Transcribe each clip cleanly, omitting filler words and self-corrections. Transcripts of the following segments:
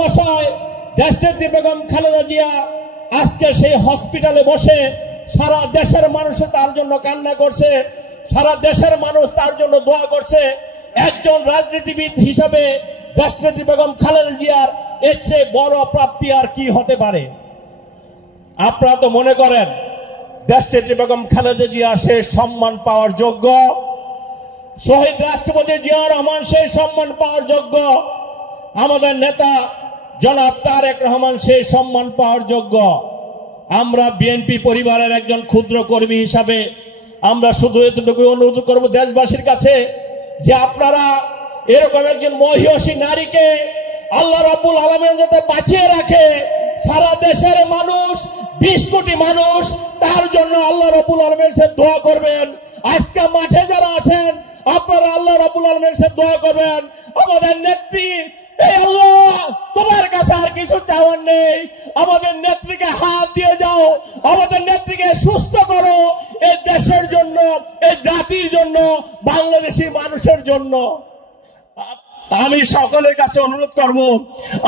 ভালোবাসায় দেশনেত্রী বেগম খালেদা জিয়া আজকে সেই হসপিটালে বসে সারা দেশের মানুষ তার জন্য কান্না করছে, সারা দেশের মানুষ তার জন্য দোয়া করছে। একজন রাজনীতিবিদ হিসাবে দেশনেত্রী বেগম খালেদা জিয়ার এর চেয়ে বড় প্রাপ্তি আর কি হতে পারে? আপনারা তো মনে করেন দেশনেত্রী বেগম খালেদা জিয়া সে সম্মান পাওয়ার যোগ্য, শহীদ রাষ্ট্রপতি জিয়া রহমান সেই সম্মান পাওয়ার যোগ্য, আমাদের নেতা জনাব তারেক রহমান সেই সম্মান পাওয়ার যোগ্য। আমরা বিএনপি পরিবারের একজন ক্ষুদ্র কর্মী হিসাবে আমরা শুধু এতটুকু অনুরোধ করব দেশবাসীর কাছে যে আপনারা এরকম একজন মহিয়সী নারীকে আল্লাহ রাব্বুল আলামিন যাতে বাঁচিয়ে রাখে, সারা দেশের মানুষ 20 কোটি মানুষ তার জন্য আল্লাহ রাব্বুল আলামিনের কাছে দোয়া করবেন। আজকে মাঠে যারা আছেন আপনারা আল্লাহ রাব্বুল আলামিনের কাছে দোয়া করবেন। আমাদের নেত্রী, এই আল্লাহ তোমার কাছে আর কিছু চাওয়ার নেই, আমাদের নেত্রীকে হাত দিয়ে যাও, আমাদের নেত্রীকে সুস্থ করো, এই দেশের জন্য, এই জাতির জন্য, বাংলাদেশি মানুষের জন্য। আমি সকলের কাছে অনুরোধ করব,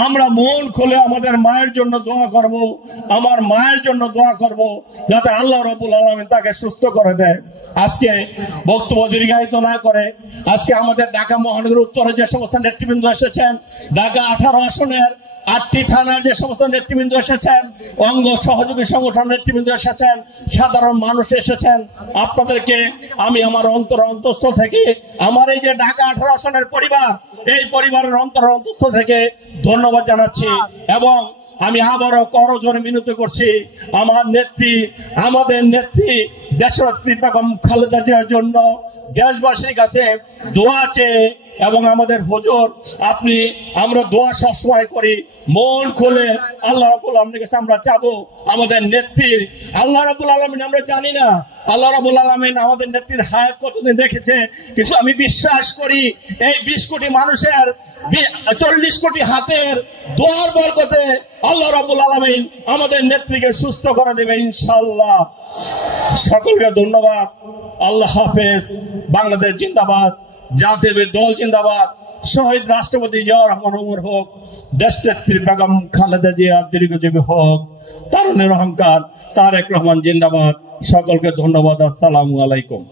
আমরা মন খুলে আমাদের মায়ের জন্য দোয়া করব, আমার মায়ের জন্য দোয়া করব যাতে আল্লাহ রাব্বুল আলামিন তাকে সুস্থ করে দেয়। আজকে বক্তব্য দীর্ঘায়িত না করে আজকে আমাদের ঢাকা মহানগর উত্তরে যে সমস্ত নেতৃবৃন্দ এসেছেন, ঢাকা 18 আসনের 8টি থানার যে সমস্ত নেতৃবৃন্দ এসেছেন, অঙ্গ সহযোগী সংগঠন নেতৃবৃন্দ এসেছেন, সাধারণ মানুষ এসেছেন, আপনাদেরকে আমি আমার অন্তঃস্থল থেকে আমার এই যে ঢাকা 18 আসনের পরিবার, এই পরিবারের অন্তঃস্থল থেকে ধন্যবাদ জানাচ্ছি। এবং আমি আবারও করজোড়ে মিনতি করছি আমার নেত্রী, আমাদের নেত্রী দেশনেত্রী বেগম খালেদা জিয়ার জন্য দেশবাসীর কাছে দোয়া চেয়ে, এবং আমাদের হুজুর আপনি, আমরা দোয়া সবসময় করি মন খুলে আল্লাহ রাব্বুল আলামিনের কাছে আমরা চাবো আমাদের নেত্রীর। আল্লাহ রাব্বুল আলামিন আমরা জানি না আল্লাহ রাব্বুল আলামিন আমাদের নেত্রীর হায়াত কতদিন রেখেছে, কিন্তু আমি বিশ্বাস করি এই 20 কোটি মানুষের 40 কোটি হাতের দোয়ার বরকতে আল্লাহ রাব্বুল আলামিন আমাদের নেত্রীকে সুস্থ করে দেবে ইনশাআল্লাহ। সকলকে ধন্যবাদ। আল্লাহ হাফেজ। বাংলাদেশ জিন্দাবাদ, জাতীয় দল জিন্দাবাদ, শহীদ রাষ্ট্রপতি জিয়া রহমান ওমর হোক, দেশনেত্রী বেগম খালেদা জিয়া দীর্ঘজীবী হোক, তারুণের অহংকার তারেক রহমান জিন্দাবাদ। সকলকে ধন্যবাদ। আসসালামু আলাইকুম।